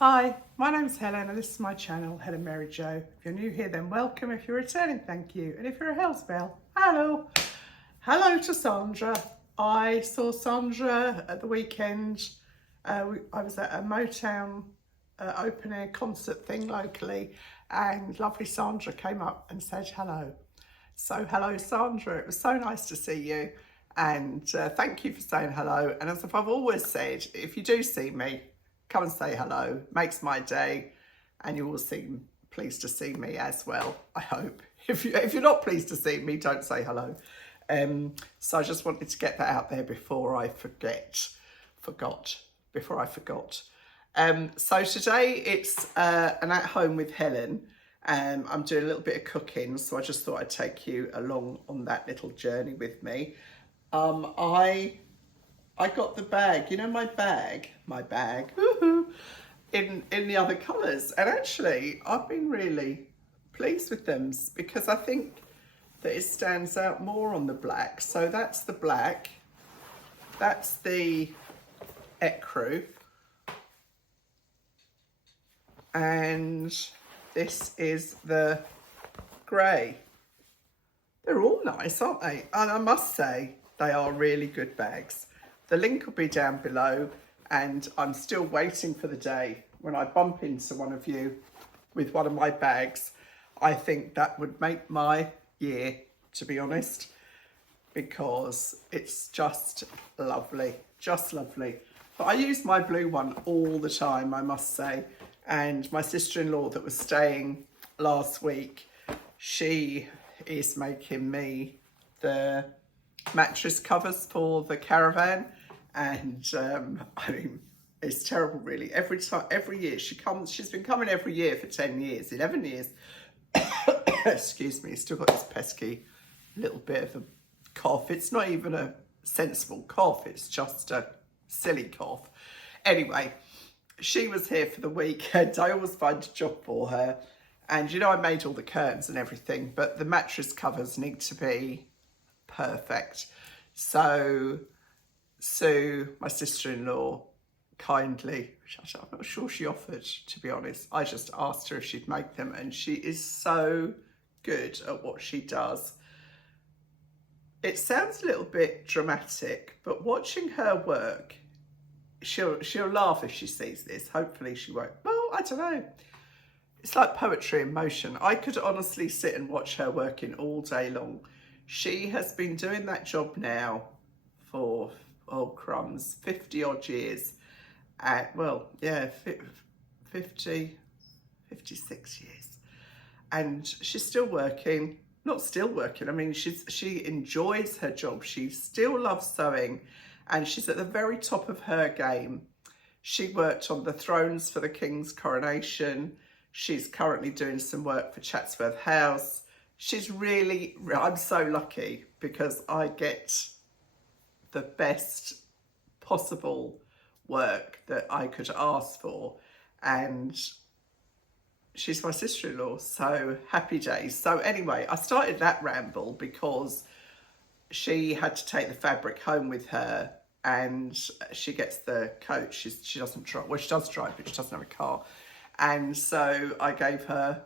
Hi, my name's Helen and this is my channel, Helen Mary Jo. If you're new here, then welcome. If you're returning, thank you. And if you're a house bell, hello. Hello to Sandra. I saw Sandra at the weekend. I was at a Motown open air concert thing locally, and lovely Sandra came up and said hello. So hello Sandra, it was so nice to see you, and thank you for saying hello. And as I've always said, if you do see me, come and say hello, makes my day, and you will seem pleased to see me as well, I hope. If you're not pleased to see me, don't say hello. So I just wanted to get that out there before I forgot. So today it's an at home with Helen. I'm doing a little bit of cooking, so I just thought I'd take you along on that little journey with me. I got the bag, you know, my bag, in the other colours. And actually, I've been really pleased with them because I think that it stands out more on the black. So that's the black, that's the ecru, and this is the grey. They're all nice, aren't they? And I must say, they are really good bags. The link will be down below, and I'm still waiting for the day when I bump into one of you with one of my bags. I think that would make my year, to be honest, because it's just lovely, just lovely. But I use my blue one all the time, I must say. And my sister-in-law that was staying last week, she is making me the mattress covers for the caravan, and I mean, it's terrible really. Every year she comes, she's been coming every year for 10 years, 11 years. Excuse me, still got this pesky little bit of a cough. It's not even a sensible cough, it's just a silly cough. Anyway, she was here for the weekend. I always find a job for her, and you know, I made all the curtains and everything, but the mattress covers need to be perfect. So Sue, my sister-in-law, kindly, I'm not sure she offered, to be honest. I just asked her if she'd make them, and she is so good at what she does. It sounds a little bit dramatic, but watching her work, she'll laugh if she sees this. Hopefully she won't. Well, I don't know. It's like poetry in motion. I could honestly sit and watch her working all day long. She has been doing that job now for, oh crumbs, 50 odd years. Well, yeah, 56 years. And she's still working, not still working. I mean, she enjoys her job. She still loves sewing, and she's at the very top of her game. She worked on the thrones for the King's coronation. She's currently doing some work for Chatsworth House. She's really, I'm so lucky because I get the best possible work that I could ask for, and she's my sister-in-law, so happy days. So anyway, I started that ramble because she had to take the fabric home with her, and she gets the coach. She doesn't drive, well she does drive, but she doesn't have a car. And so I gave her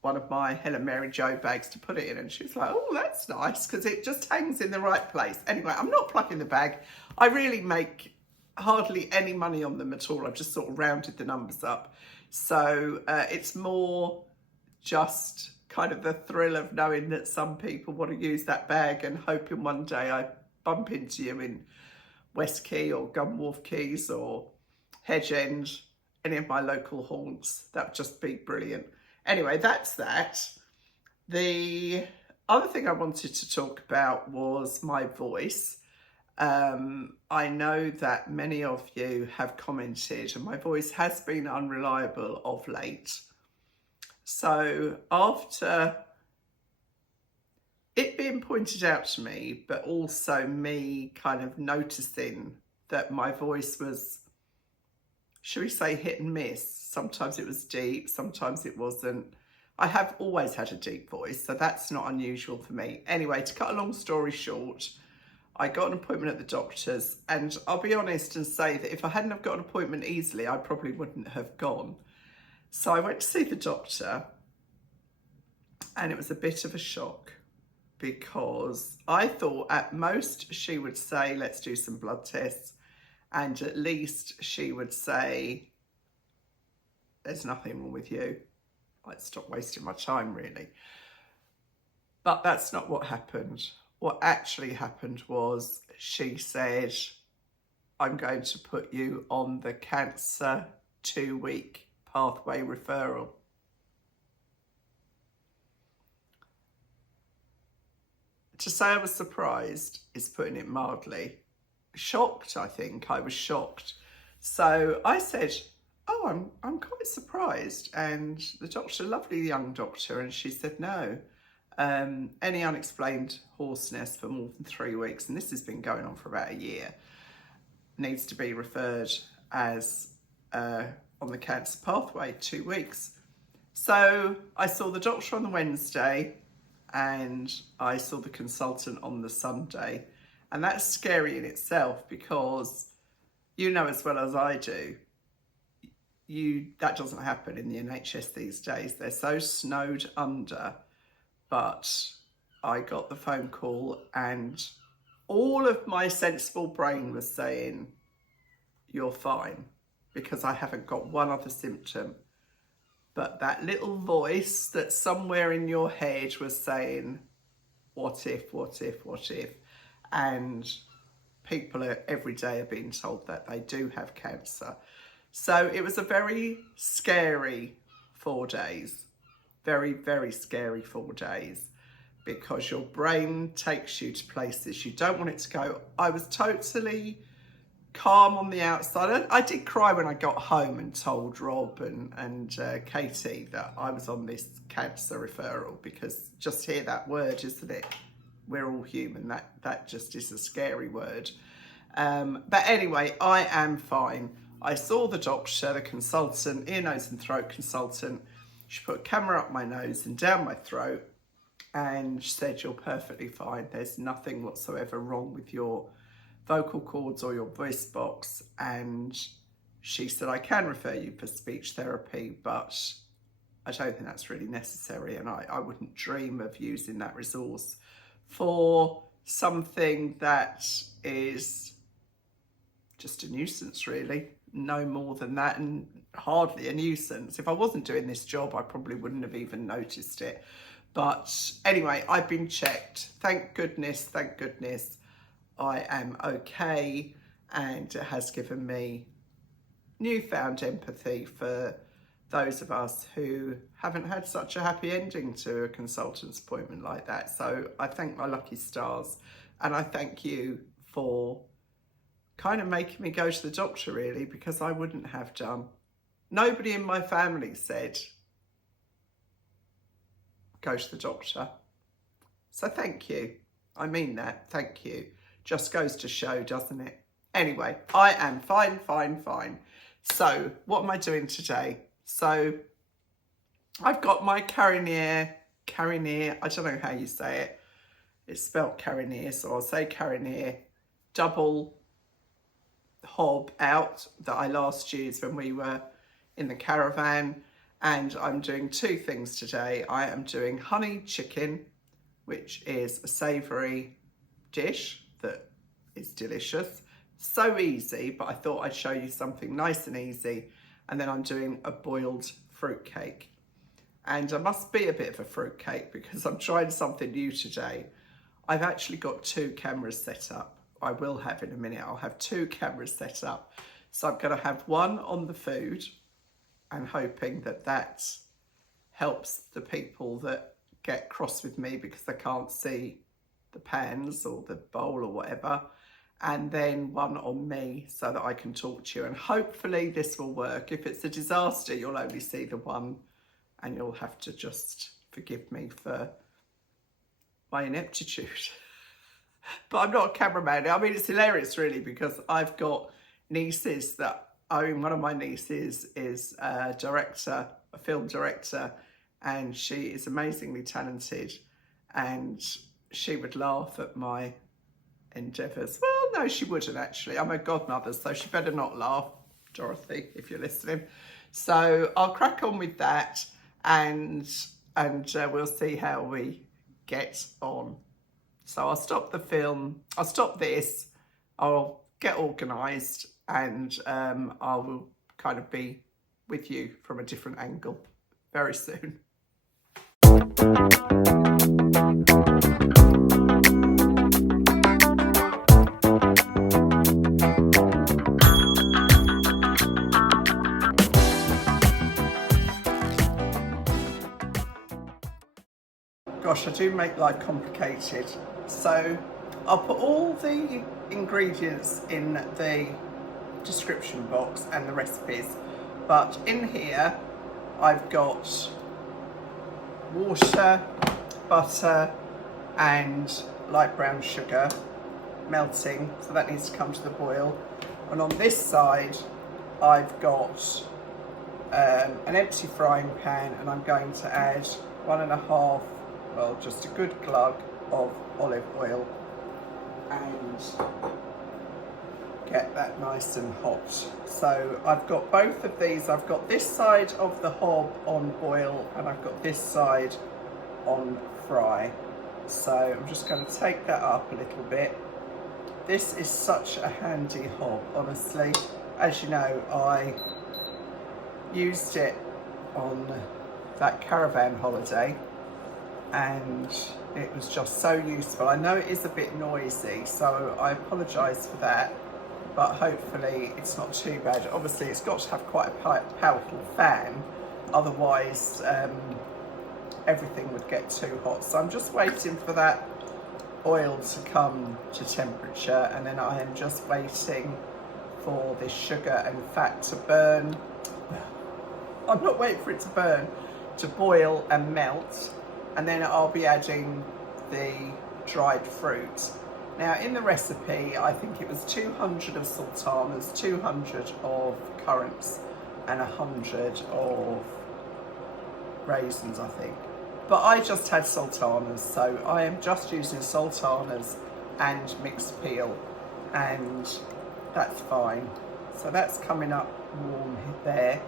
one of my Helen Mary Jo bags to put it in, and she was like, oh, that's nice, because it just hangs in the right place. Anyway, I'm not plucking the bag. I really make hardly any money on them at all. I've just sort of rounded the numbers up. So it's more just kind of the thrill of knowing that some people want to use that bag, and hoping one day I bump into you in West Quay or Gunwharf Quays or Hedge End, any of my local haunts. That would just be brilliant. Anyway, that's that. The other thing I wanted to talk about was my voice. I know that many of you have commented, and my voice has been unreliable of late. So after it being pointed out to me, but also me kind of noticing that my voice was, should we say, hit and miss. Sometimes it was deep, sometimes it wasn't. I have always had a deep voice, so that's not unusual for me. Anyway, to cut a long story short, I got an appointment at the doctor's, and I'll be honest and say that if I hadn't have got an appointment easily, I probably wouldn't have gone. So I went to see the doctor, and it was a bit of a shock because I thought at most she would say, let's do some blood tests, and at least she would say, there's nothing wrong with you. I'd stop wasting my time, really. But that's not what happened. What actually happened was she said, I'm going to put you on the cancer 2-week pathway referral. To say I was surprised is putting it mildly. Shocked, I think. I was shocked. So I said, oh, I'm quite surprised. And the doctor, lovely young doctor, and she said, no. Any unexplained hoarseness for more than 3 weeks, and this has been going on for about a year, needs to be referred as on the cancer pathway, 2 weeks. So I saw the doctor on the Wednesday and I saw the consultant on the Sunday, and that's scary in itself because you know as well as I do, that doesn't happen in the NHS these days. They're so snowed under. But I got the phone call and all of my sensible brain was saying, you're fine, because I haven't got one other symptom. But that little voice that somewhere in your head was saying, what if, what if, what if? And people every day are being told that they do have cancer. So it was a very scary 4 days. Very, very scary 4 days, because your brain takes you to places you don't want it to go. I was totally calm on the outside. I did cry when I got home and told Rob and Katie that I was on this cancer referral, because just hear that word, isn't it? We're all human. That just is a scary word. But anyway, I am fine. I saw the doctor, the consultant, ear, nose and throat consultant. She put a camera up my nose and down my throat and she said, you're perfectly fine. There's nothing whatsoever wrong with your vocal cords or your voice box. And she said, I can refer you for speech therapy, but I don't think that's really necessary. And I wouldn't dream of using that resource for something that is just a nuisance, really. No more than that, and hardly a nuisance. If I wasn't doing this job, I probably wouldn't have even noticed it. But anyway, I've been checked. Thank goodness, I am okay, and it has given me newfound empathy for those of us who haven't had such a happy ending to a consultant's appointment like that. So I thank my lucky stars, and I thank you for kind of making me go to the doctor, really, because I wouldn't have done. Nobody in my family said, go to the doctor. So thank you. I mean that. Thank you. Just goes to show, doesn't it? Anyway, I am fine. So what am I doing today? So I've got my carinier, I don't know how you say it. It's spelled carinier, so I'll say carinier double hob out that I last used when we were in the caravan, and I'm doing 2 things today. I am doing honey chicken, which is a savoury dish that is delicious. So easy, but I thought I'd show you something nice and easy. And then I'm doing a boiled fruit cake. And I must be a bit of a fruit cake because I'm trying something new today. I've actually got 2 cameras set up. I will have in a minute. I'll have 2 cameras set up. So I'm going to have one on the food and hoping that helps the people that get cross with me because they can't see the pans or the bowl or whatever. And then one on me so that I can talk to you. And hopefully this will work. If it's a disaster, you'll only see the one and you'll have to just forgive me for my ineptitude. But I'm not a cameraman. I mean, it's hilarious, really, because I've got nieces that, one of my nieces is a director, a film director, and she is amazingly talented. And she would laugh at my endeavours. Well, no, she wouldn't actually. I'm her godmother, so she better not laugh, Dorothy, if you're listening. So I'll crack on with that, and we'll see how we get on. So I'll stop the film. I'll stop this. I'll get organised, and I will kind of be with you from a different angle very soon. Gosh, I do make life complicated. So I'll put all the ingredients in the description box and the recipes, but in here I've got water, butter and light brown sugar melting, so that needs to come to the boil. And on this side I've got an empty frying pan, and I'm going to add 1.5, well, just a good glug of olive oil and get that nice and hot. So I've got both of these. I've got this side of the hob on boil, and I've got this side on fry. So I'm just going to take that up a little bit. This is such a handy hob, honestly. As you know, I used it on that caravan holiday, and it was just so useful. I know it is a bit noisy, so I apologise for that, but hopefully it's not too bad. Obviously it's got to have quite a powerful fan, otherwise everything would get too hot. So I'm just waiting for that oil to come to temperature, and then I am just waiting for this sugar and fat to burn. I'm not waiting for it to burn, to boil and melt, and then I'll be adding the dried fruit. Now in the recipe, I think it was 200 of sultanas, 200 of currants and 100 of raisins, I think. But I just had sultanas, so I am just using sultanas and mixed peel, and that's fine. So that's coming up warm there.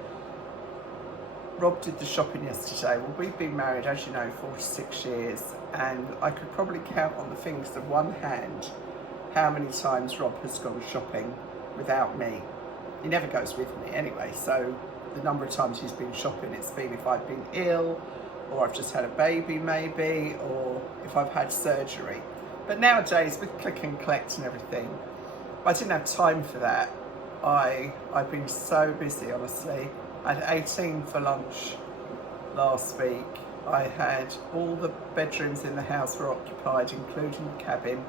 Rob did the shopping yesterday. Well, we've been married, as you know, 46 years, and I could probably count on the fingers of one hand how many times Rob has gone shopping without me. He never goes with me anyway, so the number of times he's been shopping, it's been if I've been ill, or I've just had a baby maybe, or if I've had surgery. But nowadays, with click and collect and everything, I didn't have time for that. I've been so busy, honestly. I had 18 for lunch last week. I had all the bedrooms in the house were occupied, including the cabin.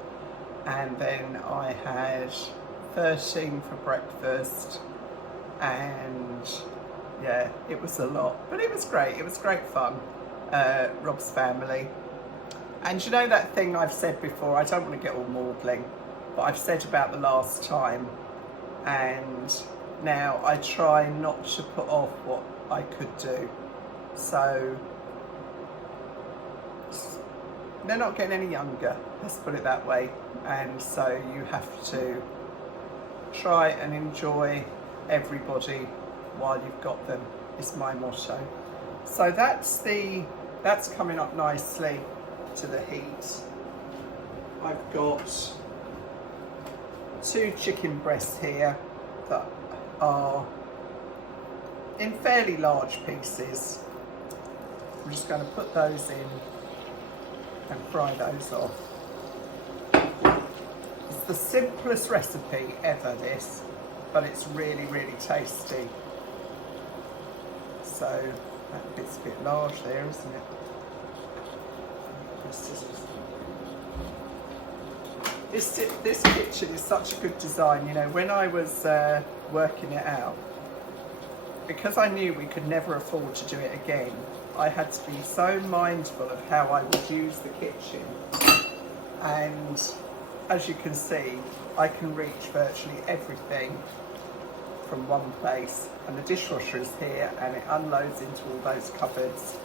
And then I had 13 for breakfast. And yeah, it was a lot, but it was great. It was great fun. Rob's family. And you know that thing I've said before, I don't want to get all maudling, but I've said about the last time, and now I try not to put off what I could do. So they're not getting any younger, let's put it that way, and so you have to try and enjoy everybody while you've got them, is my motto. So that's coming up nicely to the heat. I've got 2 chicken breasts here that are in fairly large pieces. I'm just going to put those in and fry those off. It's the simplest recipe ever, this, but it's really, really tasty. So that bit's a bit large there, isn't it? This kitchen is such a good design. You know, when I was working it out, because I knew we could never afford to do it again, I had to be so mindful of how I would use the kitchen. And as you can see, I can reach virtually everything from one place, and the dishwasher is here and it unloads into all those cupboards,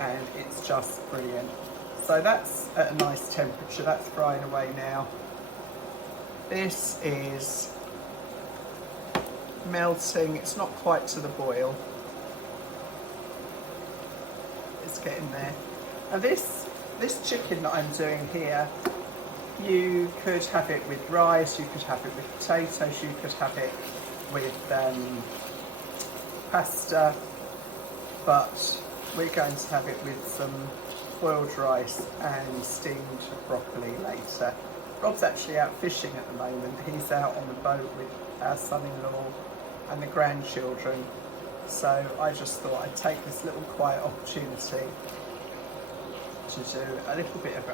and it's just brilliant. So that's at a nice temperature, that's frying away now. This is melting. It's not quite to the boil. It's getting there. And this chicken that I'm doing here, you could have it with rice, you could have it with potatoes, you could have it with pasta, but we're going to have it with some boiled rice and steamed broccoli later. Rob's actually out fishing at the moment. He's out on the boat with our son-in-law and the grandchildren. So I just thought I'd take this little quiet opportunity to do a little bit of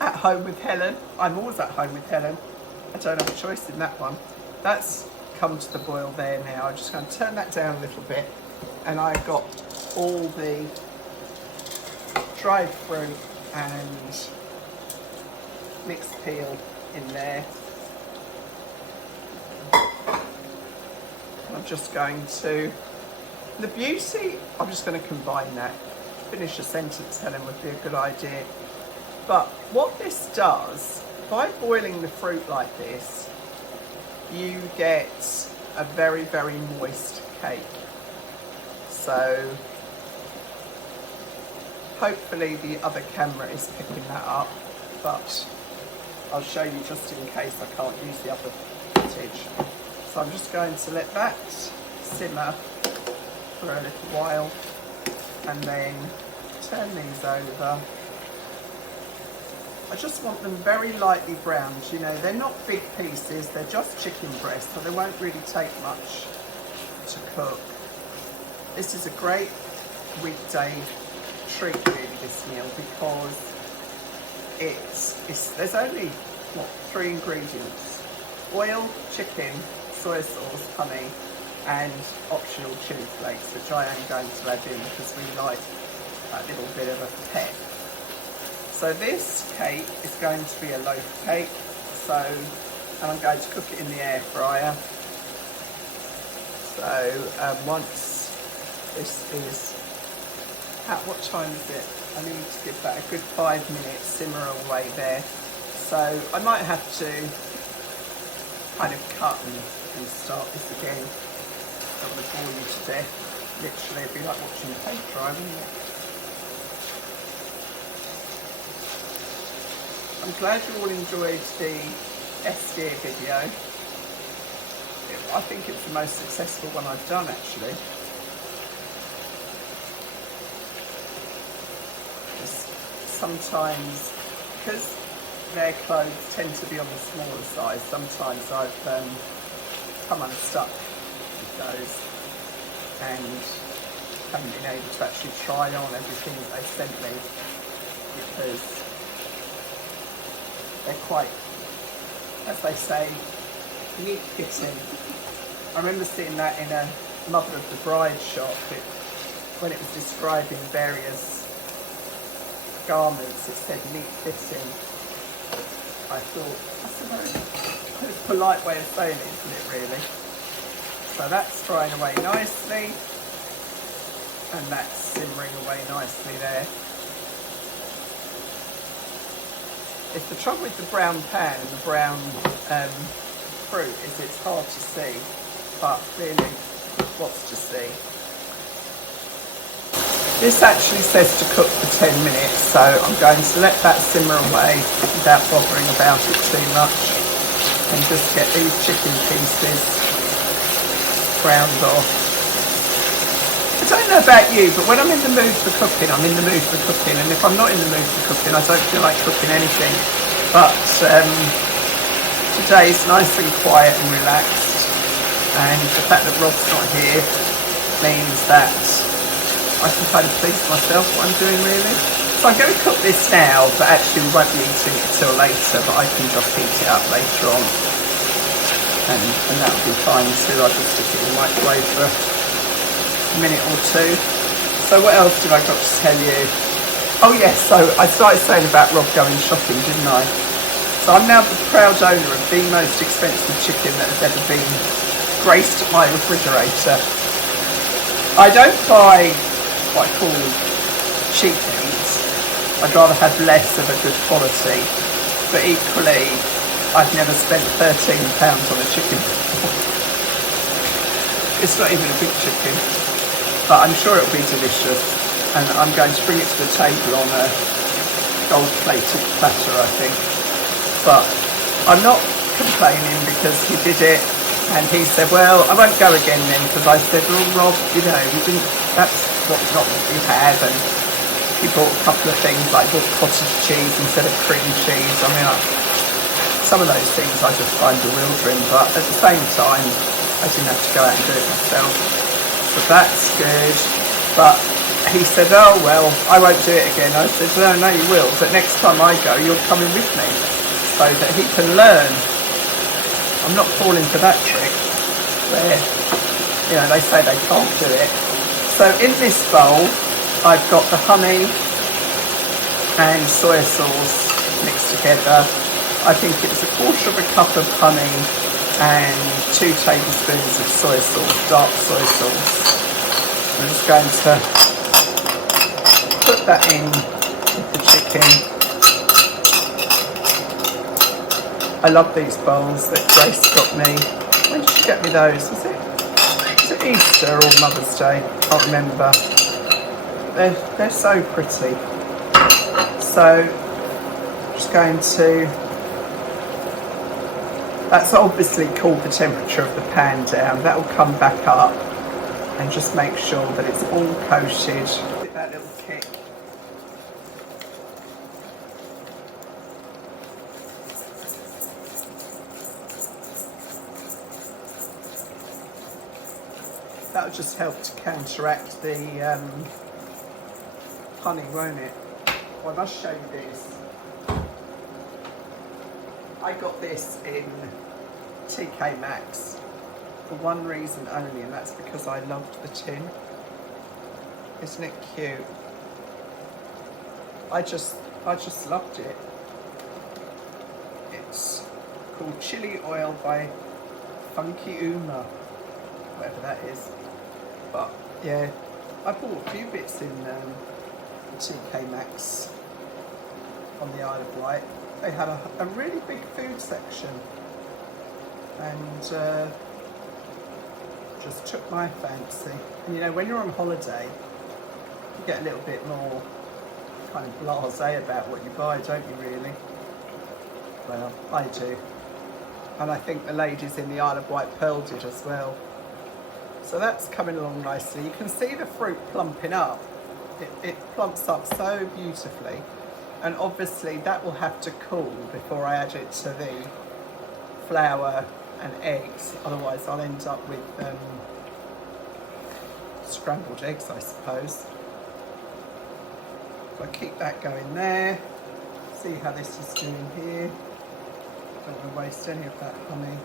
at home with Helen. I'm always at home with Helen. I don't have a choice in that one. That's come to the boil there now. I'm just going to turn that down a little bit, and I've got all the dried fruit and mixed peel in there. I'm just going to, the beauty, I'm just going to combine that. Finish a sentence, Helen, would be a good idea. But what this does, by boiling the fruit like this, you get a very, very moist cake. So hopefully the other camera is picking that up, but I'll show you just in case I can't use the other footage. So I'm just going to let that simmer for a little while and then turn these over. I just want them very lightly browned. You know, they're not big pieces, they're just chicken breast, so they won't really take much to cook. This is a great weekday treat really, this meal, because there's only, what, 3 ingredients. Oil, chicken, soy sauce, honey, and optional chili flakes, which I am going to add in because we like that little bit of a pep. So this cake is going to be a loaf cake, and I'm going to cook it in the air fryer. So once this is, what time is it? I need to give that a good 5 minutes simmer away there. So I might have to kind of cut and start this again. I don't want to bore you to death. Literally, it'd be like watching paint dry, wouldn't it? I'm glad you all enjoyed the steer video. I think it's the most successful one I've done, actually. Just sometimes, because their clothes tend to be on the smaller size, sometimes I've come unstuck with those and haven't been able to actually try on everything that they sent me, because they're quite, as they say, neat fitting. I remember seeing that in a Mother of the Bride shop when it was describing various garments. It said neat fitting. I thought, that's a very polite way of saying it, isn't it, really? So that's frying away nicely, and that's simmering away nicely there. It's the trouble with the brown pan and the brown fruit is it's hard to see, but really, what's to see? This actually says to cook for 10 minutes, so I'm going to let that simmer away without bothering about it too much, and just get these chicken pieces browned off. I don't know about you, but when I'm in the mood for cooking, I'm in the mood for cooking, and if I'm not in the mood for cooking, I don't feel like cooking anything. But today's nice and quiet and relaxed, and the fact that Rob's not here means that I can kind of please myself what I'm doing, really. So I'm going to cook this now, but actually we won't be eating it till later, but I can just heat it up later on, and that'll be fine too. I'll just stick it in the microwave for a minute or two. So what else did I got to tell you? Oh yes, so I started saying about Rob going shopping, didn't I? So I'm now the proud owner of the most expensive chicken that has ever been graced my refrigerator. I don't buy what I call cheap meat. I'd rather have less of a good quality, but equally I've never spent £13 on a chicken. It's not even a big chicken, but I'm sure it'll be delicious. And I'm going to bring it to the table on a gold-plated platter, I think. But I'm not complaining because he did it, and he said, well, I won't go again then, because I said, well, Rob, you know, we didn't, that's not what we had. And he bought a couple of things, like bought cottage cheese instead of cream cheese. I mean, some of those things I just find bewildering, but at the same time, I didn't have to go out and do it myself. So that's good. But he said, oh, well, I won't do it again. I said, no, you will. But next time I go, you're coming with me so that he can learn. I'm not falling for that trick where, you know, they say they can't do it. So in this bowl, I've got the honey and soy sauce mixed together. I think it was 1/4 cup of honey and 2 tablespoons of soy sauce, dark soy sauce. I'm just going to put that in with the chicken. I love these bowls that Grace got me. When did she get me those? Was it Easter or Mother's Day? I can't remember. They're so pretty. So I'm just going to, that's obviously cooled the temperature of the pan down. That will come back up and just make sure that it's all coated. Give that little kick. That will just help to counteract the honey, won't it? Well, I must show you this. I got this in TK Maxx for one reason only, and that's because I loved the tin. Isn't it cute? I just loved it. It's called Chili Oil by Funky Uma, whatever that is. But yeah, I bought a few bits in TK Maxx on the Isle of Wight. They had a really big food section, and just took my fancy. And you know, when you're on holiday, you get a little bit more kind of blasé about what you buy, don't you really? Well, I do. And I think the ladies in the Isle of Wight Pearl did as well. So that's coming along nicely. You can see the fruit plumping up. It plumps up so beautifully. And obviously that will have to cool before I add it to the flour and eggs. Otherwise I'll end up with scrambled eggs, I suppose. So I keep that going there. See how this is doing here. Don't want to waste any of that honey.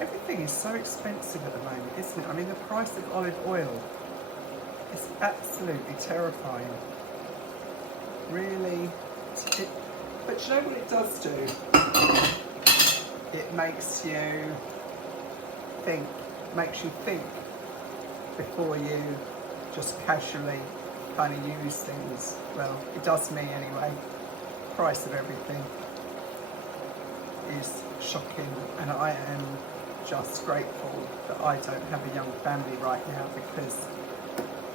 Everything is so expensive at the moment, isn't it? I mean, the price of olive oil is absolutely terrifying. Really. But you know what it does do? It makes you think before you just casually kind of use things. Well, it does me anyway. The price of everything is shocking, and I am just grateful that I don't have a young family right now, because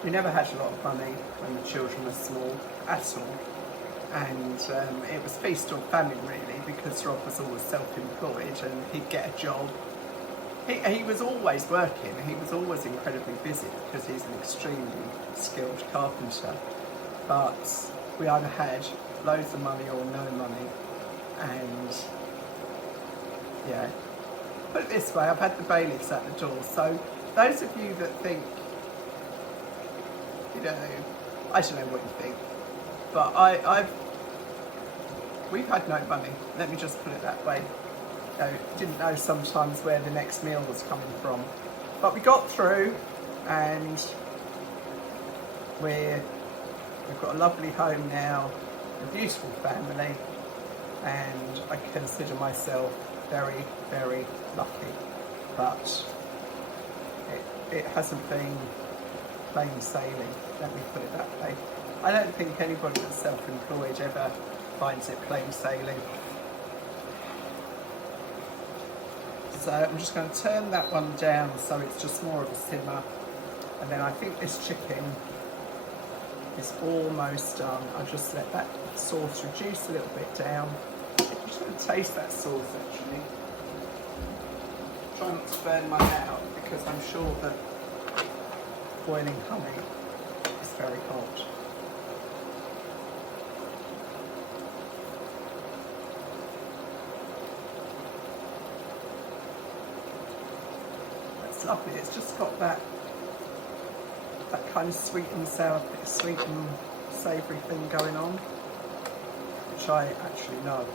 we never had a lot of money when the children were small at all. And it was feast or famine really, because Rob was always self-employed and he'd get a job. He was always working, he was always incredibly busy because he's an extremely skilled carpenter. But we either had loads of money or no money. And yeah, put it this way, I've had the bailiffs at the door. So those of you that think, you know, I don't know what you think, but we've had no money, let me just put it that way. You know, didn't know sometimes where the next meal was coming from. But we got through, and we've got a lovely home now, a beautiful family, and I consider myself very, very lucky. But it hasn't been plain sailing, let me put it that way. I don't think anybody that's self-employed ever finds it plain sailing. So I'm just going to turn that one down so it's just more of a simmer. And then I think this chicken is almost done. I'll just let that sauce reduce a little bit down. I'm just going to taste that sauce actually. Try not to burn my mouth because I'm sure that boiling honey is very hot. That's lovely. It's just got that kind of sweet and sour, sweet and savoury thing going on, which I actually love.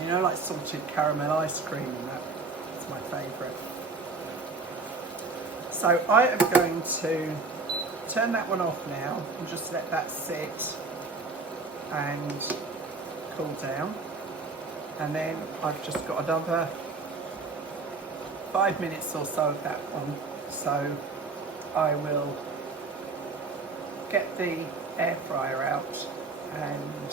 You know, like salted caramel ice cream and that. It's my favourite. So I am going to turn that one off now and just let that sit and cool down. And then I've just got another 5 minutes or so of that one. So I will get the air fryer out and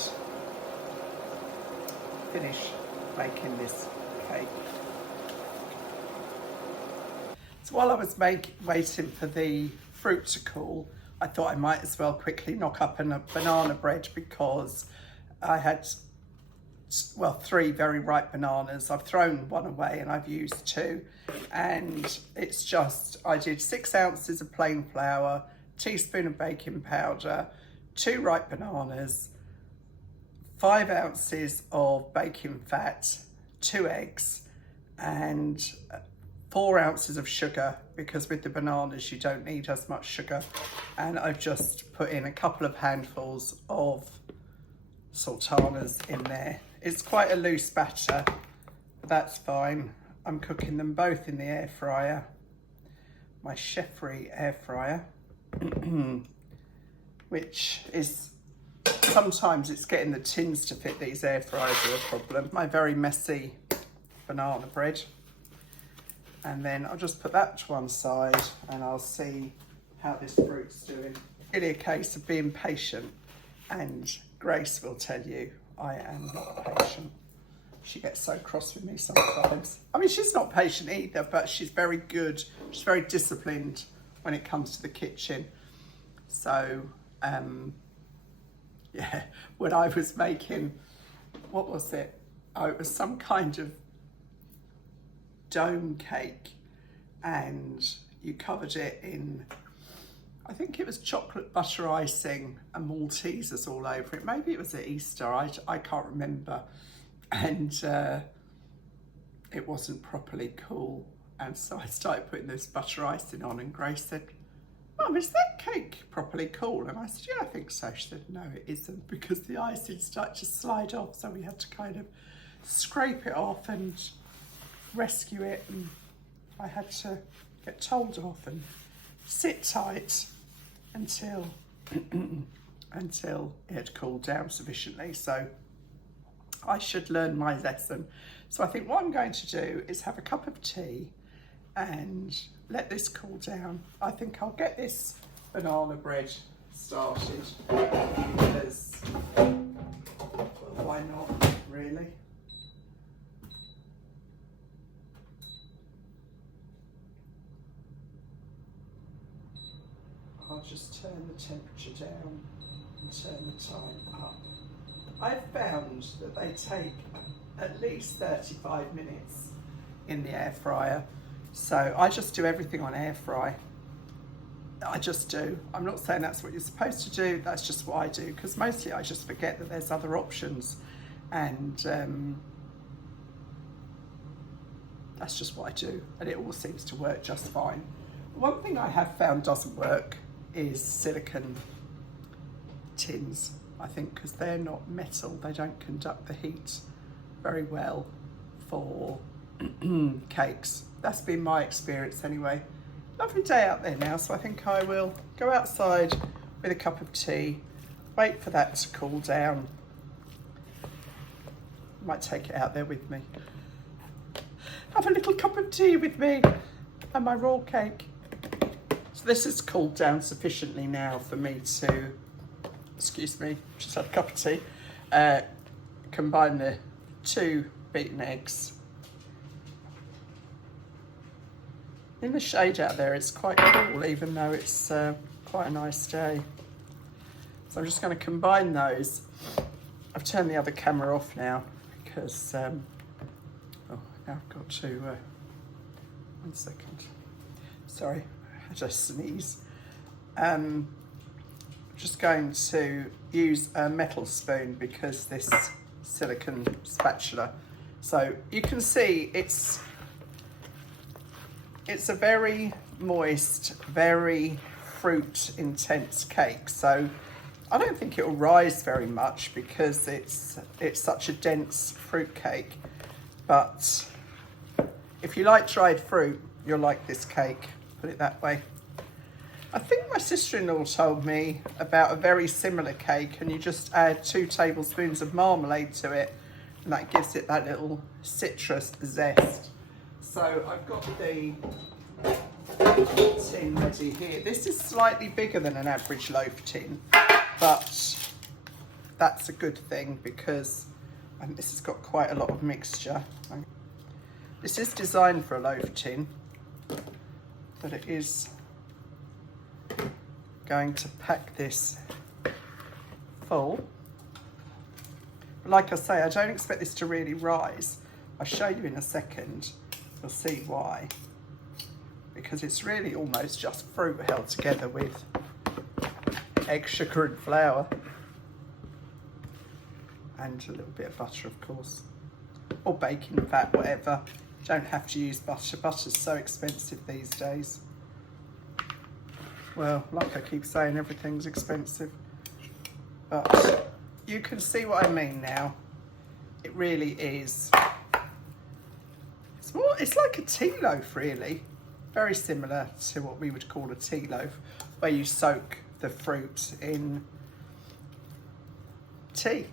finish making this cake. So while I was waiting for the fruit to cool, I thought I might as well quickly knock up a banana bread because I had, well, 3 very ripe bananas. I've thrown one away and I've used 2. And it's just, I did 6 ounces of plain flour, teaspoon of baking powder, 2 ripe bananas, 5 ounces of baking fat, 2 eggs, and 4 ounces of sugar, because with the bananas you don't need as much sugar. And I've just put in a couple of handfuls of sultanas in there. It's quite a loose batter, but that's fine. I'm cooking them both in the air fryer, my chef-free air fryer, which is, sometimes it's getting the tins to fit these air fryers are a problem. My very messy banana bread. And then I'll just put that to one side and I'll see how this fruit's doing. Really a case of being patient, and Grace will tell you I am not patient. She gets so cross with me sometimes. I mean, she's not patient either, but she's very good. She's very disciplined when it comes to the kitchen. So, yeah, when I was making, what was it? Oh, it was some kind of dome cake, and you covered it in, I think it was chocolate butter icing and Maltesers all over it. Maybe it was at Easter, I can't remember. And it wasn't properly cool. And so I started putting this butter icing on, and Grace said, "Mum, is that cake properly cool?" And I said, "Yeah, I think so." She said, "No, it isn't, because the icing started to slide off, so we had to kind of scrape it off and rescue it, and I had to get told off and sit tight until until it had cooled down sufficiently." So I should learn my lesson. So I think what I'm going to do is have a cup of tea and let this cool down. I think I'll get this banana bread started because, well, why not, really? I'll just turn the temperature down and turn the time up. I've found that they take at least 35 minutes in the air fryer. So I just do everything on air fry. I just do. I'm not saying that's what you're supposed to do. That's just what I do, because mostly I just forget that there's other options. And that's just what I do. And it all seems to work just fine. One thing I have found doesn't work is silicone tins, I think, because they're not metal. They don't conduct the heat very well for cakes. That's been my experience anyway. Lovely day out there now, so I think I will go outside with a cup of tea, wait for that to cool down. Might take it out there with me. Have a little cup of tea with me and my raw cake. So this has cooled down sufficiently now for me to, excuse me, just had a cup of tea, combine the 2 beaten eggs. In the shade out there, it's quite cool, even though it's quite a nice day. So I'm just going to combine those. I've turned the other camera off now because, oh, now I've got to, 1 second. Sorry, I had a sneeze. Just going to use a metal spoon because this silicone spatula. So you can see it's a very moist, very fruit intense cake. So I don't think it will rise very much because it's such a dense fruit cake. But if you like dried fruit, you'll like this cake, put it that way. I think my sister-in-law told me about a very similar cake, and you just add 2 tablespoons of marmalade to it, and that gives it that little citrus zest. So I've got the tin ready here. This is slightly bigger than an average loaf tin, but that's a good thing because this has got quite a lot of mixture. This is designed for a loaf tin, but it is going to pack this full. But like I say, I don't expect this to really rise. I'll show you in a second. You'll see why. Because it's really almost just fruit held together with egg, sugar and flour. And a little bit of butter, of course. Or baking fat, whatever. Don't have to use butter. Butter's so expensive these days. Well, like I keep saying, everything's expensive. But you can see what I mean now. It really is. It's like a tea loaf, really. Very similar to what we would call a tea loaf, where you soak the fruit in tea,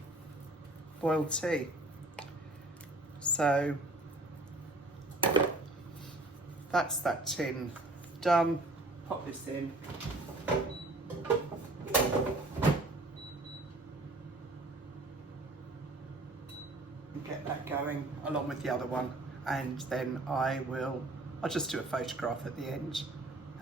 boiled tea. So that's that tin done. Pop this in. And get that going along with the other one, and then I'll just do a photograph at the end,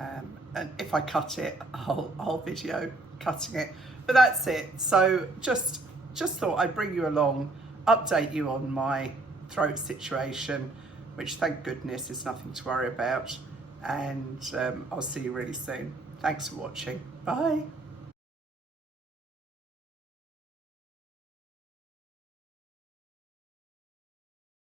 and if I cut it, I'll video cutting it. But that's it. So just thought I'd bring you along, update you on my throat situation, which thank goodness is nothing to worry about. And I'll see you really soon. Thanks for watching. Bye.